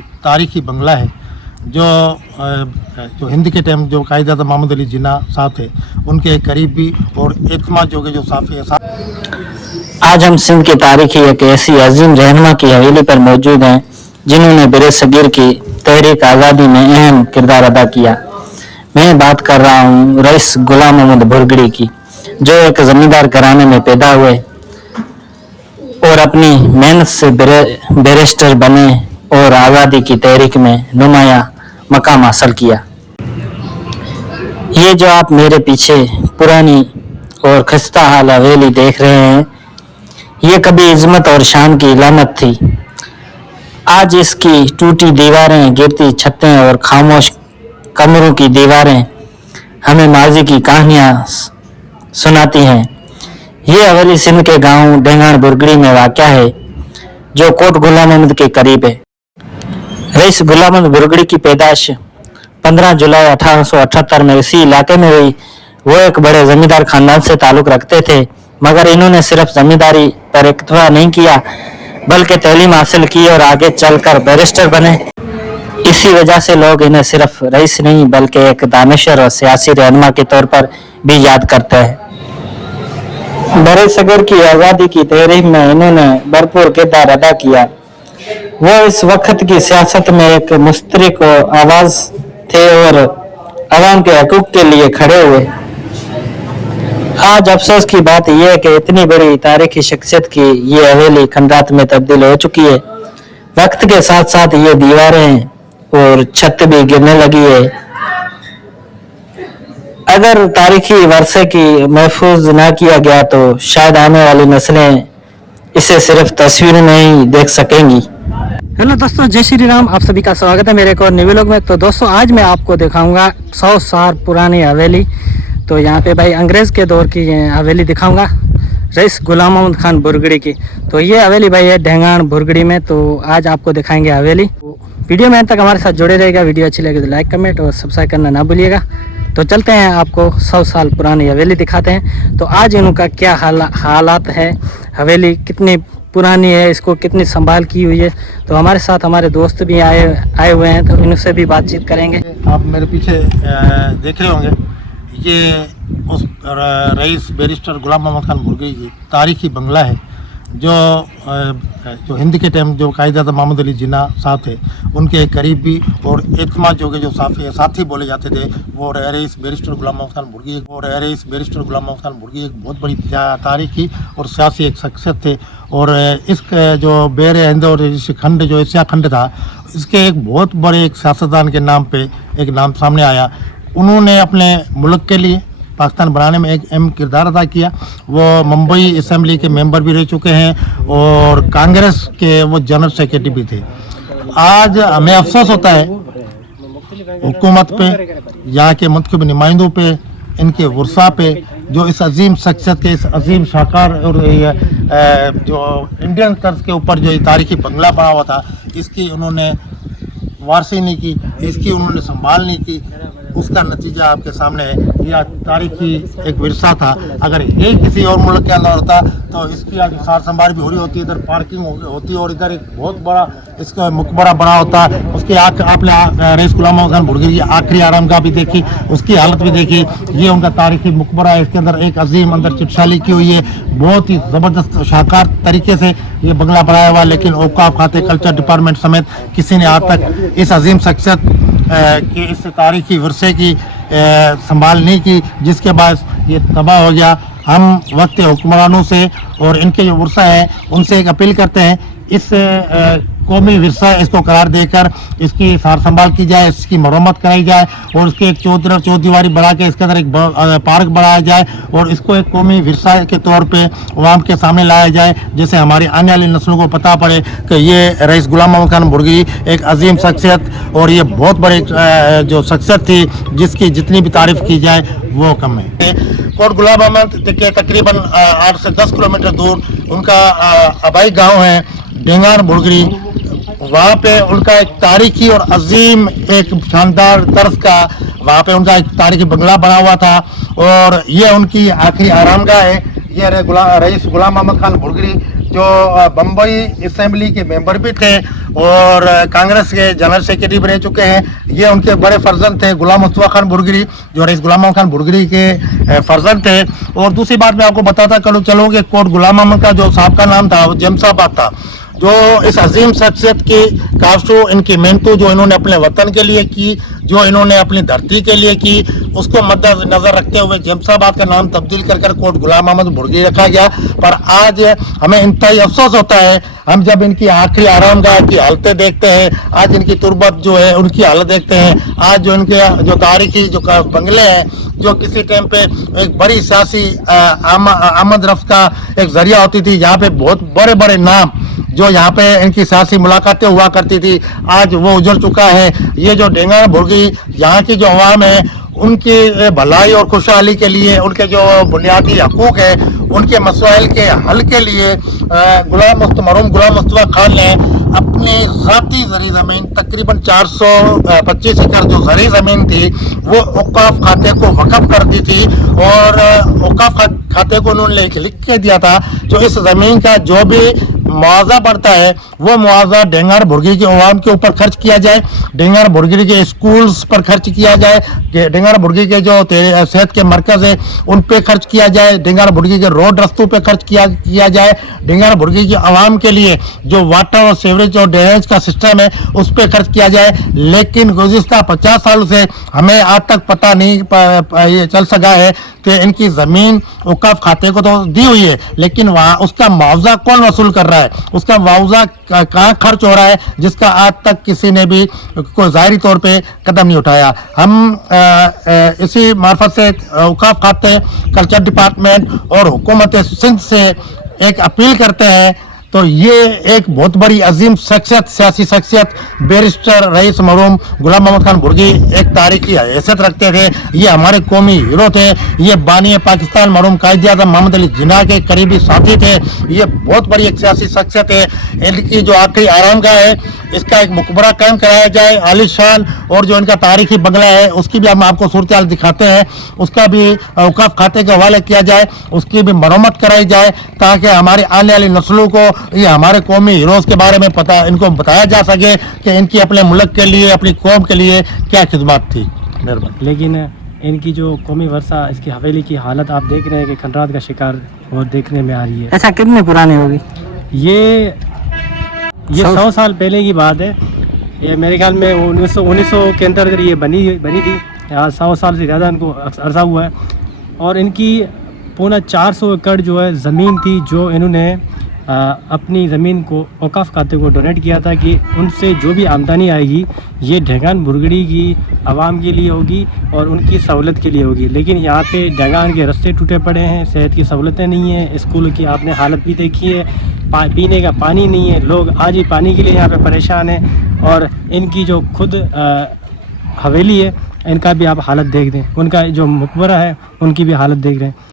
की तारीखी बंगला है जो हिंद के टाइम जो कायद-ए-आज़म मोहम्मद अली जिन्ना साहब थे उनके करीबी और एतमाद जो के जो साफी है। आज हम सिंध की तारीखी एक ऐसी अजीम रहनुमा की हवेली पर मौजूद हैं जिन्होंने बरे सगीर की तहरीक आज़ादी में अहम किरदार अदा किया। मैं बात कर रहा हूँ रईस गुलाम मोहम्मद बुरगड़ी की, जो एक जमींदार घराने में पैदा हुए और अपनी मेहनत से बैरिस्टर बने और आज़ादी की तहरीक में नुमाया मकाम हासिल किया। ये जो आप मेरे पीछे पुरानी और खस्ता हाल हवेली देख रहे हैं, ये कभी इज्जत और शान की इलामत थी। आज इसकी टूटी दीवारें, गिरती छतें और खामोश कमरों की दीवारें हमें माजी की कहानियां सुनाती हैं। ये हवेली सिंध के गांव ढेंगाण बुरगड़ी में वाक़या है, जो कोट गुलाम अहमद के करीब है। रईस गुलाम अहमद बुरगड़ी की पैदाइश 15 जुलाई 1878 में इसी इलाके में हुई। वो एक बड़े जमींदार खानदान से ताल्लुक रखते थे, मगर इन्होंने सिर्फ जमींदारी पर इक्तफा नहीं किया बल्कि तालीम हासिल की और आगे चलकर बैरिस्टर बने। इसी वजह से लोग इन्हें सिर्फ रईस नहीं बल्कि एक दानिशवर और सियासी रहनुमा के तौर पर भी याद करते हैं। बरे सगर की आज़ादी की तहरीक में इन्होंने भरपूर किरदार अदा किया। वो इस वक्त की सियासत में एक मुस्तरिक आवाज थे और अवाम के हकूक के लिए खड़े हुए। आज अफसोस की बात यह है कि इतनी बड़ी तारीखी शख्सियत की ये हवेली खंडात में तब्दील हो चुकी है। वक्त के साथ साथ ये दीवारें और छत भी गिरने लगी है। अगर तारीखी वर्षे की महफूज न किया गया तो शायद आने वाली नस्लें इसे सिर्फ तस्वीर में ही देख सकेंगी। हेलो दोस्तों, जय श्री राम। आप सभी का स्वागत है मेरे एक और नए व्लॉग में। तो दोस्तों, आज मैं आपको दिखाऊंगा 100 साल पुरानी हवेली। तो यहाँ पे भाई अंग्रेज़ के दौर की हवेली दिखाऊंगा, रईस गुलाम मोहम्मद खान बुरगड़ी की। तो ये हवेली भाई है ढेंगाण बुरगड़ी में। तो आज आपको दिखाएंगे हवेली। वीडियो में अंत तक हमारे साथ जुड़े रहेगा। वीडियो अच्छी लगे तो लाइक, कमेंट और सब्सक्राइब करना ना भूलिएगा। तो चलते हैं, आपको 100 साल पुरानी हवेली दिखाते हैं। तो आज इनका क्या हालात है, हवेली कितनी पुरानी है, इसको कितनी संभाल की हुई है। तो हमारे साथ हमारे दोस्त भी आए हुए हैं, तो इनसे भी बातचीत करेंगे। आप मेरे पीछे देख रहे होंगे, ये उस रईस बैरिस्टर गुलाम मोहम्मद खान बुरगड़ी की तारीखी बंगला है जो हिंद के टाइम जो कायद-ए-आज़म मोहम्मद अली जिन्ना साहब थे उनके करीबी और एतमाद जो के जो साथी बोले जाते थे, वो रईस बैरिस्टर गुलाम मोहम्मद खान बुरगड़ी एक बहुत बड़ी तारीखी और सियासी एक शख्सियत थे। और इस जो बेर हिंद और इस खंड जो एशिया खंड था, इसके एक बहुत बड़े एक सियासतदान के नाम पे एक नाम सामने आया। उन्होंने अपने मुल्क के लिए पाकिस्तान बनाने में एक अहम किरदार अदा किया। वो मुंबई असेंबली के मेंबर भी रह चुके हैं और कांग्रेस के वो जनरल सेक्रेटरी भी थे। आज हमें अफसोस होता है हुकूमत पे, यहाँ के मुंतखब नुमाइंदों पे, इनके वर्सा पे, जो इस अजीम शख्सियत के इस अजीम शाकार और जो इंडियन तर्ज के ऊपर जो तारीखी बंगला बना हुआ था, इसकी उन्होंने वारसी नहीं की, इसकी उन्होंने संभाल नहीं की। उसका नतीजा आपके सामने है। यह तारीखी एक विरसा था। अगर यही किसी और मुल्क के अंदर होता तो इसकी आज सार संभाल भी हो रही होती, इधर पार्किंग होती और इधर एक बहुत बड़ा इसका मकबरा बना होता। उसकी आपने रईस गुलाम मोहम्मद खान बुरगड़ी की आखिरी आरामगाह भी देखी, उसकी हालत भी देखी। ये उनका तारीखी मकबरा है, इसके अंदर एक अजीम अंदर चिटशाली की हुई है। बहुत ही ज़बरदस्त शाकार तरीके से ये बंगला बनाया हुआ, लेकिन औकाफ खाते, कल्चर डिपार्टमेंट समेत किसी ने आज तक इस अजीम शख्सियत कि इस तारीखी वर्षे की संभाल नहीं की, जिसके बाद ये तबाह हो गया। हम वक्त हुक्मरानों से और इनके जो वर्षा है उनसे एक अपील करते हैं, इस कौमी विरसा इसको करार देकर इसकी सार संभाल की जाए, इसकी मरम्मत कराई जाए और उसके एक चौदीवारी बढ़ा के इसके अंदर एक पार्क बनाया जाए और इसको एक कौमी विरसा के तौर पे अवाम के सामने लाया जाए, जिससे हमारी आने वाली नस्लों को पता पड़े कि ये रईस गुलाम मोहम्मद खान बुरगड़ी एक अजीम शख्सियत और ये बहुत बड़ी जो शख्सियत थी, जिसकी जितनी भी तारीफ की जाए वो कम है। कोट गुलाम अहमद के तकरीबन 8 से 10 किलोमीटर दूर उनका आबाई गाँव है ढेंगाण बुरगड़ी। वहाँ पे उनका एक तारीखी और अजीम एक शानदार तर्ज का वहाँ पे उनका एक तारीखी बंगला बना हुआ था और ये उनकी आखिरी आरामगाह है। ये रईस गुलाम मोहम्मद खान बुरगड़ी जो बम्बई असेंबली के मेंबर भी थे और कांग्रेस के जनरल सेक्रेटरी बने चुके हैं। ये उनके बड़े फर्जंद थे गुलाम मुस्तफा खान बुरगरी, जो रईस गुलाम मोहम्मद खान बुरगरी के फर्जंद थे। और दूसरी बात मैं आपको बताता चलूँ कि कोट गुलाम मोहम्मद का जो साहब का नाम था वो जेमसाबाद था। जो इस अजीम शख्सियत की काशो इनकी मेहनत जो इन्होंने अपने वतन के लिए की, जो इन्होंने अपनी धरती के लिए की, उसको मद्देनजर रखते हुए जेमसाबाद का नाम तब्दील कर कोट गुलाम मोहम्मद बुरगरी रखा गया। पर आज हमें इंतहाई अफसोस होता है हम जब इनकी आखिरी आरामगाह की हालतें देखते हैं, आज इनकी तुरबत जो है उनकी हालत देखते हैं। आज जो इनके जो तारीखी जो बंगले हैं, जो किसी टाइम पे एक बड़ी सियासी आमद रफ्त का एक जरिया होती थी, जहाँ पे बहुत बड़े बड़े नाम जो यहाँ पे इनकी सियासी मुलाकातें हुआ करती थी, आज वो उजड़ चुका है। ये जो डेंगा बुरगी यहाँ की जो अवाम है उनकी भलाई और खुशहाली के लिए, उनके जो बुनियादी हकूक है, उनके मसाइल के हल के लिए मरहूम गुलाम मुस्तफा खान ने अपनी ज़ाती ज़री ज़मीन तकरीबन 425 एकड़ जो ज़री ज़मीन थी वो औकाफ खाते को वक़्फ़ कर दी थी। और औकाफ खाते को उन्होंने लिख के दिया था जो इस ज़मीन का जो भी मुआवजा बढ़ता है वो मुआवजा डेंगर बुरगी के अवाम के ऊपर खर्च किया जाए, डेंगर बुरगी के स्कूल्स पर खर्च किया जाए, डेंगर बुरगी के जो सेहत के मरकज़ है उन पे खर्च किया जाए, डेंगर बुरगी के रोड रस्तों पे खर्च किया जाए, डेंगर बुरगी के अवाम के लिए जो वाटर और सीवरेज और ड्रेनेज का सिस्टम है उस पर खर्च किया जाए। लेकिन गुज़िश्ता 50 साल से हमें आज तक पता नहीं ये चल सका है कि इनकी ज़मीन औकाफ खाते को तो दी हुई है, लेकिन वहाँ उसका मुआवजा कौन वसूल कर रहा है, उसका मुआवजा कहाँ खर्च हो रहा है, जिसका आज तक किसी ने भी कोई ज़ाहिरी तौर पे कदम नहीं उठाया। हम इसी मार्फत से औकाफ खाते, कल्चर डिपार्टमेंट और हुकूमत सिंध से एक अपील करते हैं। तो ये एक बहुत बड़ी अजीम शख्सियत, सियासी शख्सियत बैरिस्टर रईस मरहूम गुलाम मोहम्मद खान बुरगी एक तारीखी हैसियत रखते थे। ये हमारे कौमी हीरो थे। ये बानी पाकिस्तान मरहूम कायद आज़म मोहम्मद अली जिन्ना के करीबी साथी थे। ये बहुत बड़ी एक सियासी शख्सियत है। इनकी जो आखिरी आरामगाह है इसका एक मुकबरा कायम कराया जाए आलिशान, और जो इनका तारीखी बंगला है उसकी भी हम आपको सूरत हाल दिखाते हैं, उसका भी औकाफ खाते के हवाले किया जाए, उसकी भी मरम्मत कराई जाए ताकि हमारी आने वाली नस्लों को ये हमारे कौमी हीरोज़ के बारे में इनको बताया जा सके कि इनकी अपने मुल्क के लिए, अपनी कौम के लिए क्या खिदमत थी। मेहरबानी। लेकिन इनकी जो कौमी वर्सा, इसकी हवेली की हालत आप देख रहे हैं कि खंडरात का शिकार और देखने में आ रही है। ऐसा कितनी पुरानी होगी? ये 100 साल पहले की बात है। ये मेरे ख्याल में 1900 के अंदर ये बनी थी। आज 100 साल से ज़्यादा इनको अरसा हुआ है। और इनकी पौना 400 एकड़ जो है ज़मीन थी, जो इन्होंने अपनी ज़मीन को औकाफ खाते को डोनेट किया था कि उनसे जो भी आमदनी आएगी ये ढेंगान बुरगड़ी की आवाम के लिए होगी और उनकी सहूलत के लिए होगी। लेकिन यहाँ पे ढेंगान के रास्ते टूटे पड़े हैं, सेहत की सहूलतें नहीं हैं, स्कूल की आपने हालत भी देखी है, पीने का पानी नहीं है, लोग आज ही पानी के लिए यहाँ पे परेशान हैं। और इनकी जो खुद हवेली है इनका भी आप हालत देख दें, उनका जो मकबरा है उनकी भी हालत देख रहे हैं।